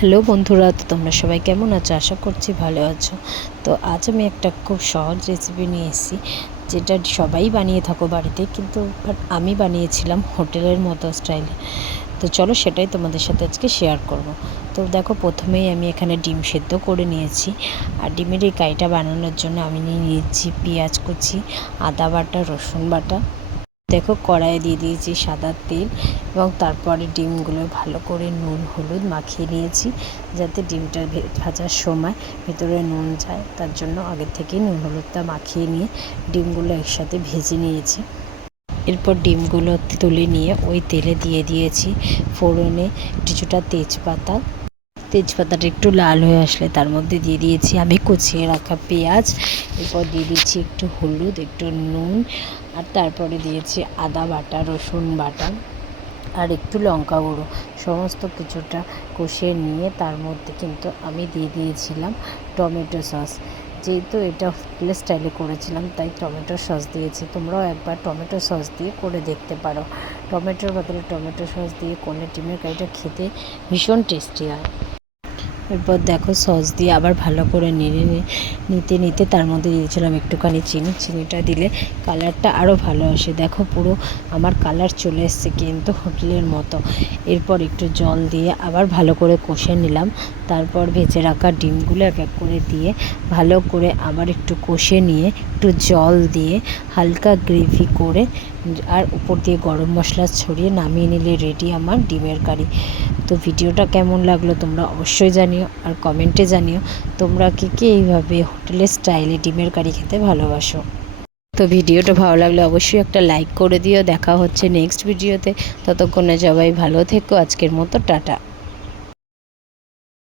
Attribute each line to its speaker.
Speaker 1: Hello বন্ধুরা, তো তোমরা সবাই কেমন আছো? আশা করছি ভালো আছো। তো আজ আমি একটা খুব সহজ রেসিপি নিয়ে এসেছি, যেটা সবাই বানিয়ে থাকো বাড়িতে, কিন্তু বাট আমি বানিয়েছিলাম হোটেলের মতো স্টাইলে তো চলো সেটাই তোমাদের সাথে আজকে শেয়ার করব। তো দেখো, প্রথমেই আমি এখানে ডিম সেদ্ধ করে নিয়েছি। আর ডিমের এই কাইটা বানানোর জন্য আমি নিয়ে নিয়েছি পেঁয়াজ কুচি, আদা বাটা, রসুন বাটা। দেখো কড়াইয়ে দিয়ে দিয়েছি সাদা তেল এবং তারপরে ডিমগুলো ভালো করে নুন, হলুদ মাখিয়ে নিয়েছি যাতে ডিমটা ভাজার সময় ভেতরে নুন যায়। তার জন্য আগে থেকেই নুন, হলুদটা মাখিয়ে নিয়ে ডিমগুলো একসাথে ভেজে নিয়েছি। এরপর ডিমগুলো তুলে নিয়ে ওই তেলে দিয়ে দিয়েছি ফোড়নে কিছুটা তেজপাতা তেজপাতাটা একটু লাল হয়ে আসলে তার মধ্যে দিয়ে দিয়েছি আমি কুচিয়ে রাখা পেঁয়াজ, এরপর দিয়ে দিয়েছি একটু হলুদ, একটু নুন, আর তারপরে দিয়েছি আদা বাটা, রসুন বাটা, আর একটু লঙ্কা গুঁড়ো। সমস্ত কিছুটা কষিয়ে নিয়ে তার মধ্যে কিন্তু আমি দিয়ে দিয়েছিলাম টমেটো সস। যেহেতু এটা হোটেল স্টাইলে করেছিলাম, তাই টমেটো সস দিয়েছি। তোমরাও একবার টমেটো সস দিয়ে করে দেখতে পারো। টমেটোর বদলে টমেটো সস দিয়ে করলে ডিমের কারিটা খেতে ভীষণ টেস্টি হয়। এরপর দেখো সস দিয়ে আবার ভালো করে নেড়ে নিতে নিতে তার মধ্যে দিয়েছিলাম একটুখানি চিনি। চিনিটা দিলে কালারটা আরও ভালো আসে। দেখো পুরো আমার কালার চলে এসছে কিন্তু হোটেলের মতো। এরপর একটু জল দিয়ে আবার ভালো করে কষে নিলাম। তারপর ভেজে রাখা ডিমগুলো এক এক করে দিয়ে ভালো করে আবার একটু কষে নিয়ে, একটু জল দিয়ে হালকা গ্রেভি করে আর উপর দিয়ে গরম মশলা ছড়িয়ে নামিয়ে নিলে রেডি আমার ডিমের কারি। তো ভিডিওটা কেমন লাগল তোমরা অবশ্যই জানিও আর কমেন্টে জানিও তোমরা কে কে এইভাবে হোটেলের স্টাইলে ডিমের কারি খেতে ভালোবাসো। তো ভিডিওটা ভালো লাগলে অবশ্যই একটা লাইক করে দিও। দেখা হচ্ছে নেক্সট ভিডিওতে ততক্ষণে সবাই ভালো থেকো। আজকের মতো টাটা।